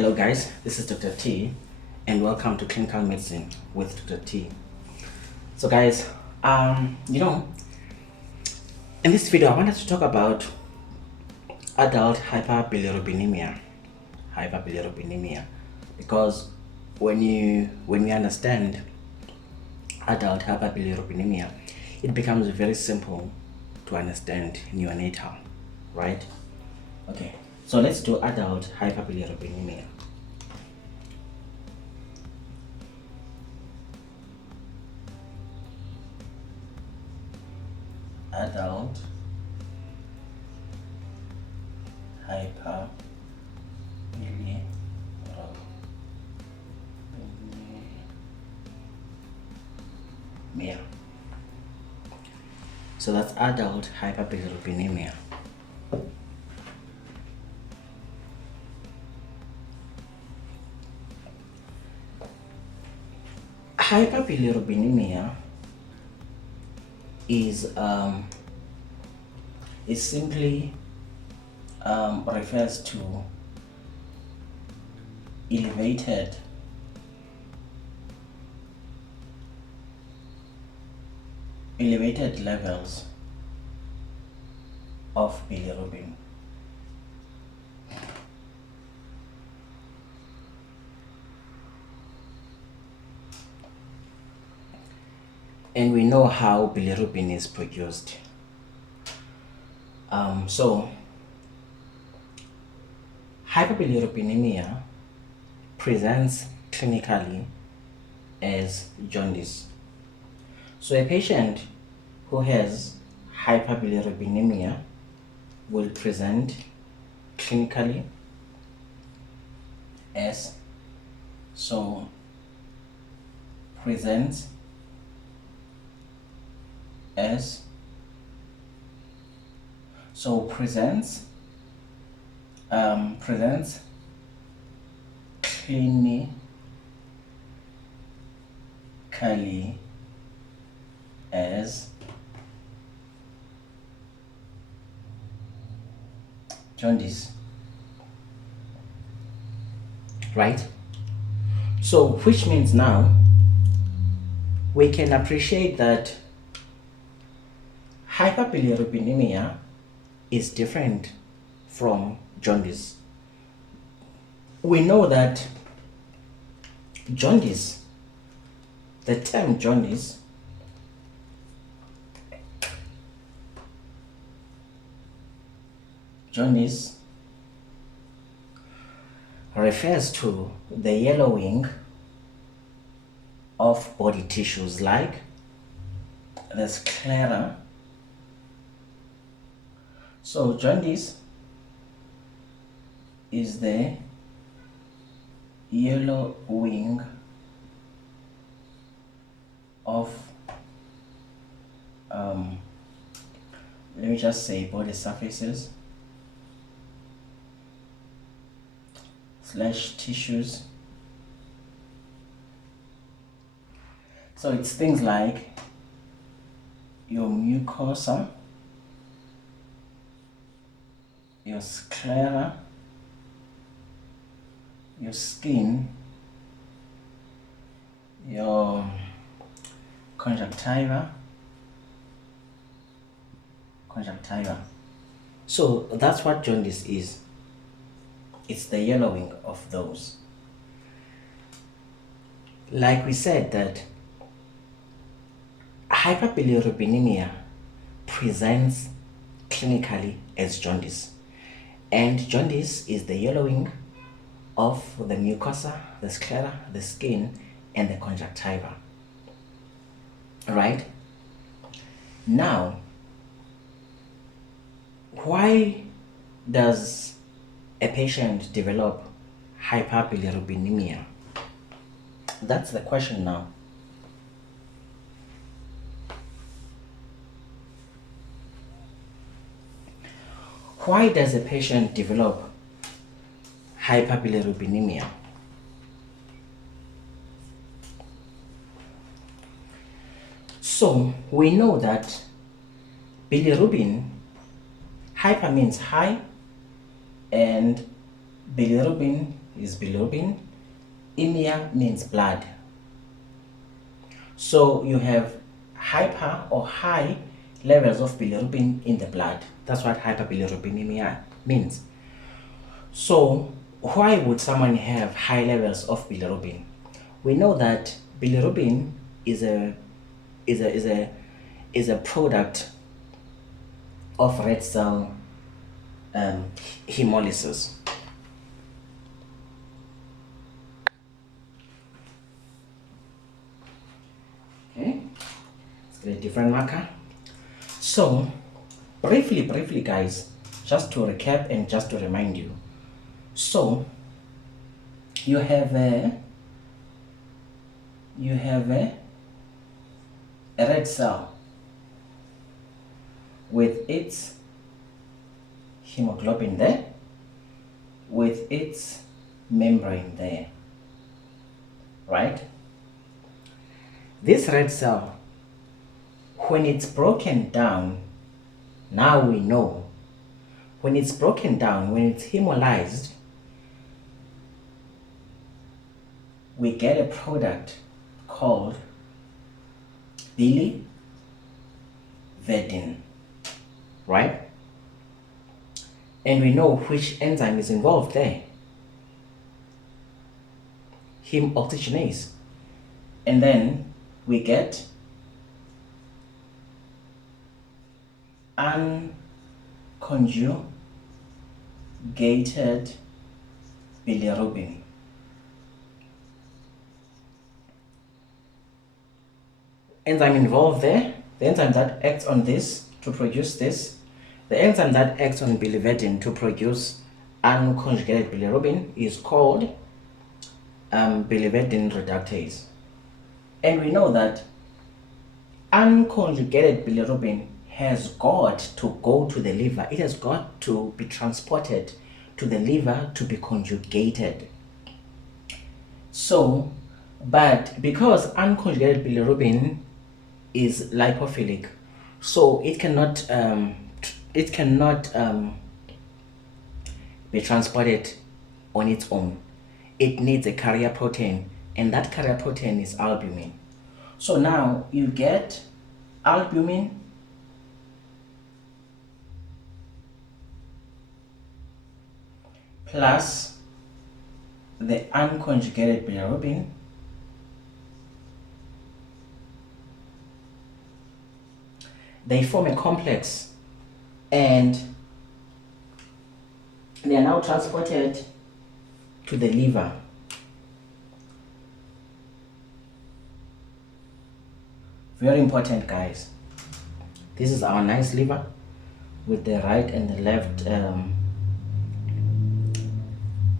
Hello guys, this is Dr. T and welcome to Clinical Medicine with Dr. T. So guys, in this video I wanted to talk about adult hyperbilirubinemia, because when we understand adult hyperbilirubinemia, it becomes very simple to understand neonatal, right? Okay, so let's do adult hyperbilirubinemia. Adult hyperbilirubinemia. So that's adult hyperbilirubinemia. Hyperbilirubinemia is simply refers to elevated levels of bilirubin. And we know how bilirubin is produced. So hyperbilirubinemia presents clinically as jaundice. So a patient who has hyperbilirubinemia will present clinically as presents clinically as jaundice, right? So which means now we can appreciate that hyperbilirubinemia is different from jaundice. We know that jaundice, the term jaundice, refers to the yellowing of body tissues like the sclera. So jaundice is the yellowing of let me just say body surfaces / tissues. So it's things like your mucosa, your sclera, your skin, your conjunctiva. So that's what jaundice is. It's the yellowing of those. Like we said, that hyperbilirubinemia presents clinically as jaundice, and jaundice is the yellowing of the mucosa, the sclera, the skin, and the conjunctiva, right? Now, why does a patient develop hyperbilirubinemia? That's the question now. Why does a patient develop hyperbilirubinemia? So we know that bilirubin, hyper means high, and bilirubin is bilirubin. Emia means blood. So you have hyper or high levels of bilirubin in the blood. That's what hyperbilirubinemia means. So why would someone have high levels of bilirubin? We know that bilirubin is a product of red cell hemolysis. Okay, let's get a different marker. So briefly guys, just to recap and just to remind you, so you have a red cell with its hemoglobin there, with its membrane there, right? This red cell, when it's broken down, now we know, when it's broken down, when it's hemolyzed, we get a product called biliverdin, right? And we know which enzyme is involved there, heme oxygenase. And then we get unconjugated bilirubin. Enzyme involved there, the enzyme that acts on this to produce this, the enzyme that acts on biliverdin to produce unconjugated bilirubin is called biliverdin reductase. And we know that unconjugated bilirubin has got to go to the liver. It has got to be transported to the liver to be conjugated. So, but because unconjugated bilirubin is lipophilic, so it cannot be transported on its own. It needs a carrier protein, and that carrier protein is albumin. So now you get albumin plus the unconjugated bilirubin they form a complex, and they are now transported to the liver. Very important, guys. This is our nice liver with the right and the left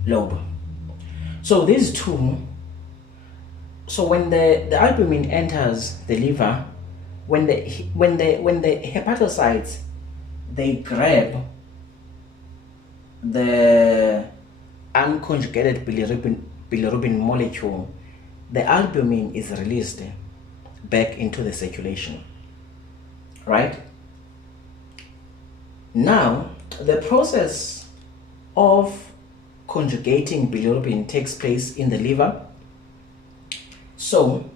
lobe. So these two, so when the albumin enters the liver, when the hepatocytes, they grab the unconjugated bilirubin molecule, the albumin is released back into the circulation, right? Now the process of conjugating bilirubin takes place in the liver. So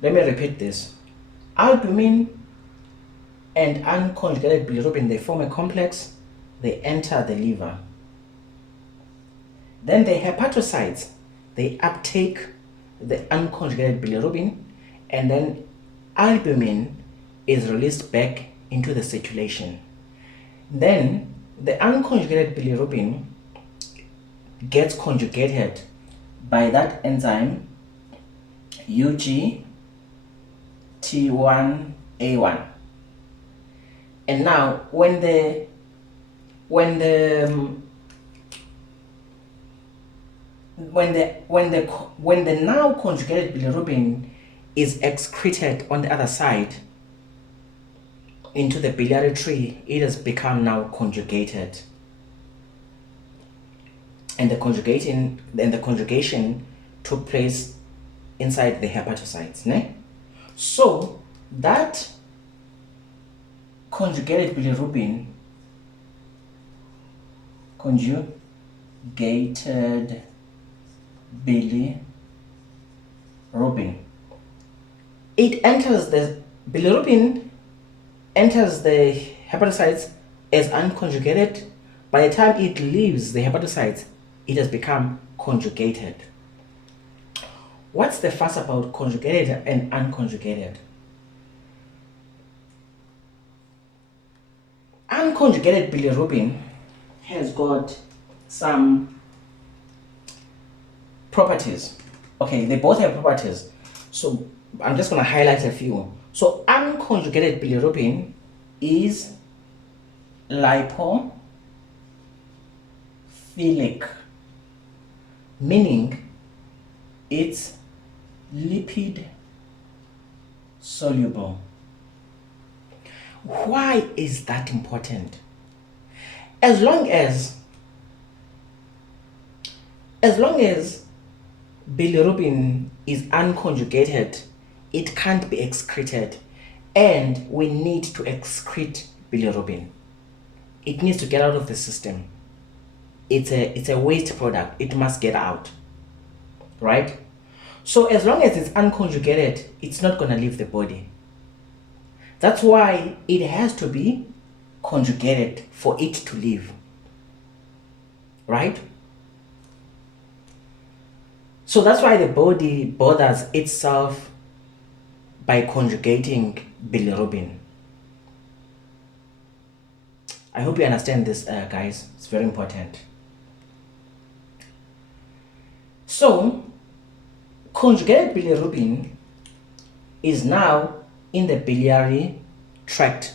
let me repeat this. Albumin and unconjugated bilirubin, they form a complex, they enter the liver. Then the hepatocytes, they uptake the unconjugated bilirubin, and then albumin is released back into the circulation. Then the unconjugated bilirubin gets conjugated by that enzyme UGT1A1. And now when the now conjugated bilirubin is excreted on the other side into the biliary tree, it has become now conjugated, and the conjugation took place inside the hepatocytes, ne? So that conjugated bilirubin conjugated bilirubin. Bilirubin enters the hepatocytes as unconjugated. By the time it leaves the hepatocytes, it has become conjugated. What's the fuss about conjugated and unconjugated? Unconjugated bilirubin has got some properties. Okay, they both have properties. So I'm just going to highlight a few. So unconjugated bilirubin is lipophilic, meaning it's lipid soluble. Why is that important? As long as bilirubin is unconjugated, it can't be excreted, and we need to excrete bilirubin. It needs to get out of the system. It's a waste product. It must get out, right? So as long as it's unconjugated, it's not going to leave the body. That's why it has to be conjugated for it to leave, right? So that's why the body bothers itself by conjugating bilirubin. I hope you understand this, guys. It's very important. So conjugated bilirubin is now in the biliary tract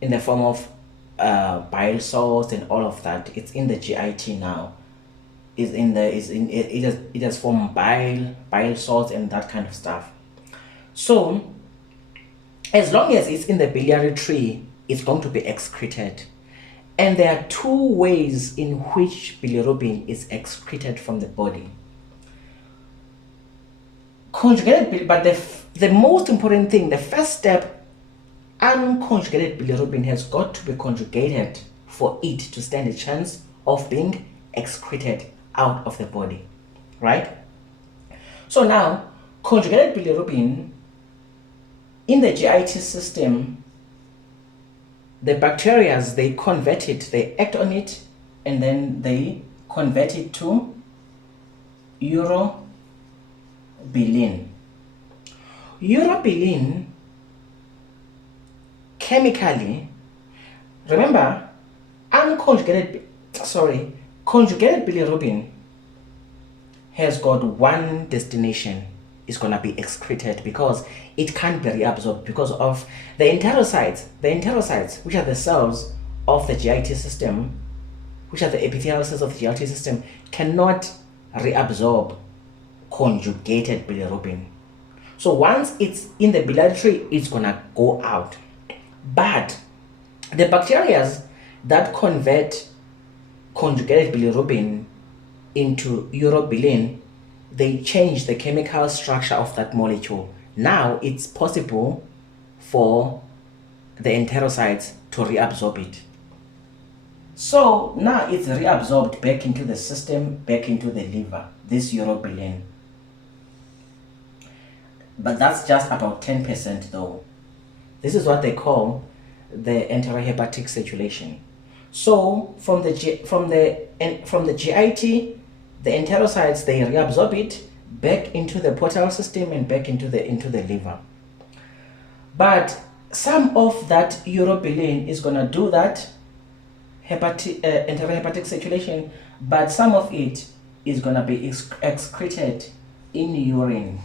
in the form of bile salts and all of that. It's in the GIT now. It has formed bile salts and that kind of stuff. So as long as it's in the biliary tree, it's going to be excreted. And there are two ways in which bilirubin is excreted from the body. Conjugated, but the most important thing, the first step, unconjugated bilirubin has got to be conjugated for it to stand a chance of being excreted out of the body, right? So now, conjugated bilirubin in the GIT system, the bacteria, they convert it, they act on it, and then they convert it to urobilin. Urobilin, chemically, remember, conjugated bilirubin has got one destination. It's going to be excreted because it can't be reabsorbed because of the enterocytes. The enterocytes, which are the cells of the GIT system, which are the epithelial cells of the GIT system, cannot reabsorb conjugated bilirubin. So once it's in the biliary tree, it's going to go out. But the bacteria that convert conjugated bilirubin into urobilin, they change the chemical structure of that molecule. Now it's possible for the enterocytes to reabsorb it. So now it's reabsorbed back into the system, back into the liver, this urobilin. But that's just about 10% though. This is what they call the enterohepatic circulation. So from the GIT, the enterocytes, they reabsorb it back into the portal system and back into the liver. But some of that urobilin is going to do that enterohepatic circulation, but some of it is going to be excreted in urine.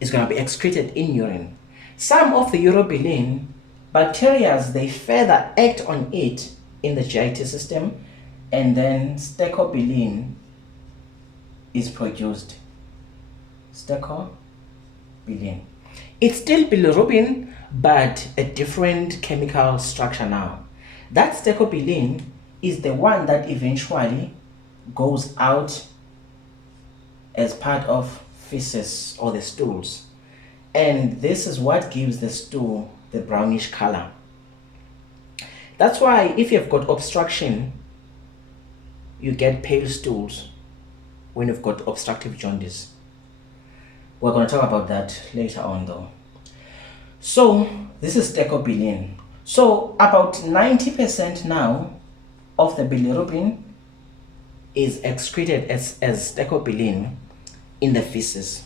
It's going to be excreted in urine. Some of the urobilin, bacteria, they further act on it in the GIT system, and then stecobilin is produced. Stecobilin. It's still bilirubin, but a different chemical structure now. That stecobilin is the one that eventually goes out as part of feces or the stools. And this is what gives the stool the brownish color. That's why if you've got obstruction, you get pale stools when you've got obstructive jaundice. We're going to talk about that later on though. So this is stechobilin. So about 90% now of the bilirubin is excreted as stechobilin in the feces.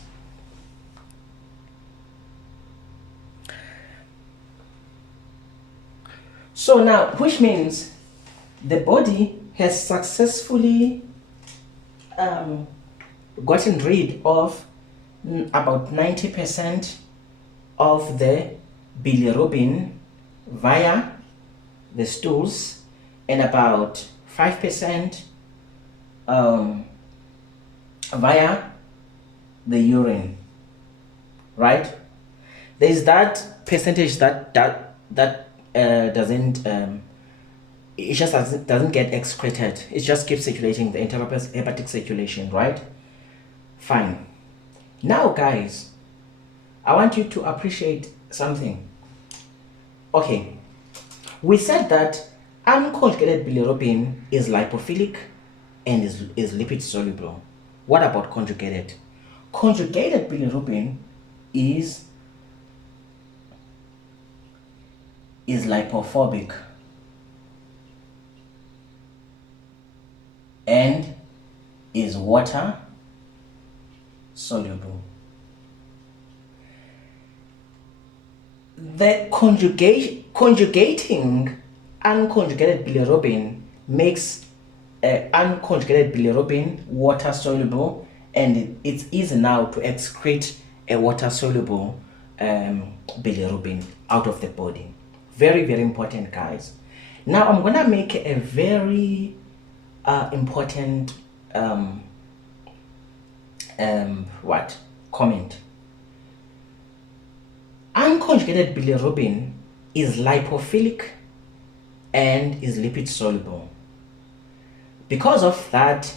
So now, which means the body has successfully gotten rid of about 90% of the bilirubin via the stools and about 5% via the urine, right? There's that percentage that doesn't it just doesn't get excreted. It just keeps circulating, the intrahepatic circulation, right? Fine. Now guys, I want you to appreciate something. Okay, we said that unconjugated bilirubin is lipophilic and is lipid soluble. What about conjugated? Conjugated bilirubin is lipophobic and is water soluble. The conjugating unconjugated bilirubin makes unconjugated bilirubin water soluble, and it's easy now to excrete a water soluble bilirubin out of the body. Very, very important, guys. Now I'm gonna make a very important comment. Unconjugated bilirubin is lipophilic and is lipid soluble. Because of that,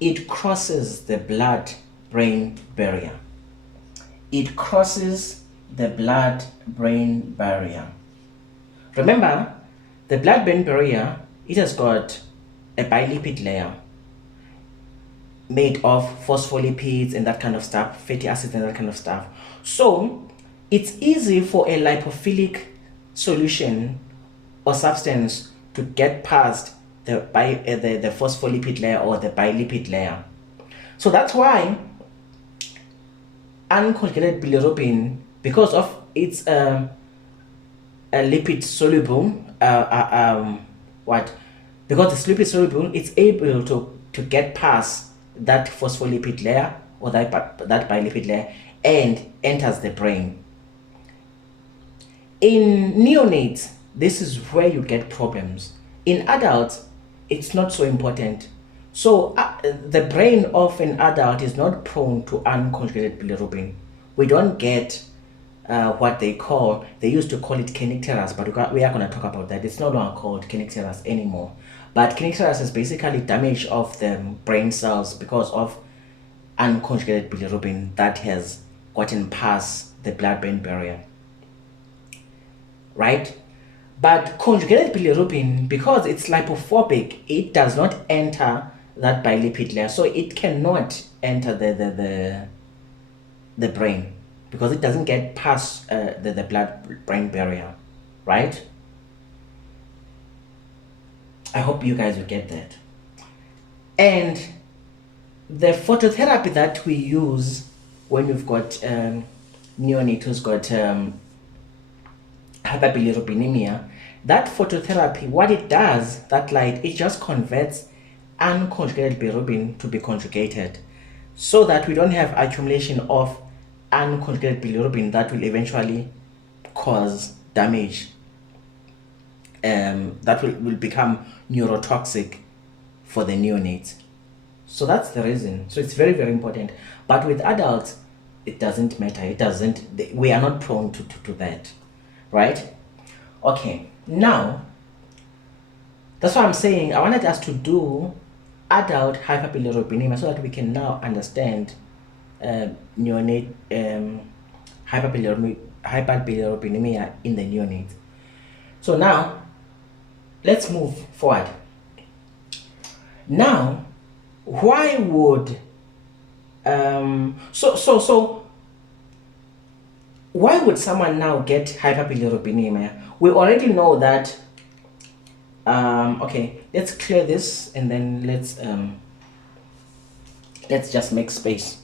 it crosses the blood-brain barrier. It crosses the blood-brain barrier. Remember, the blood-brain barrier, it has got a bilipid layer made of phospholipids and that kind of stuff, fatty acids and that kind of stuff. So it's easy for a lipophilic solution or substance to get past the phospholipid layer or the bilipid layer. So that's why unconjugated bilirubin, because of its a lipid soluble, because it's lipid soluble, it's able to get past that phospholipid layer or that bilipid layer and enters the brain. In neonates, this is where you get problems. In adults, it's not so important. So the brain of an adult is not prone to unconjugated bilirubin. We don't get what they used to call it kernicterus, but we are going to talk about that. It's no longer called kernicterus anymore. But kernicterus is basically damage of the brain cells because of unconjugated bilirubin that has gotten past the blood-brain barrier, right? But conjugated bilirubin, because it's lipophobic, it does not enter that bilipid layer, so it cannot enter the brain because it doesn't get past the blood-brain barrier, right? I hope you guys will get that. And the phototherapy that we use when we've got neonate who's got hyperbilirubinemia, that phototherapy, what it does, that light, it just converts unconjugated bilirubin to be conjugated, so that we don't have accumulation of unconjugated bilirubin that will eventually cause damage, that will become neurotoxic for the neonates. So that's the reason. So it's very, very important. But with adults, it doesn't matter. We are not prone to that, right? Okay, now that's why I'm saying I wanted us to do adult hyperbilirubinemia so that we can now understand neonate hyperbilirubinemia in the neonates. So now let's move forward. Now, why would why would someone now get hyperbilirubinemia? We already know that. Okay, let's clear this and then let's just make space.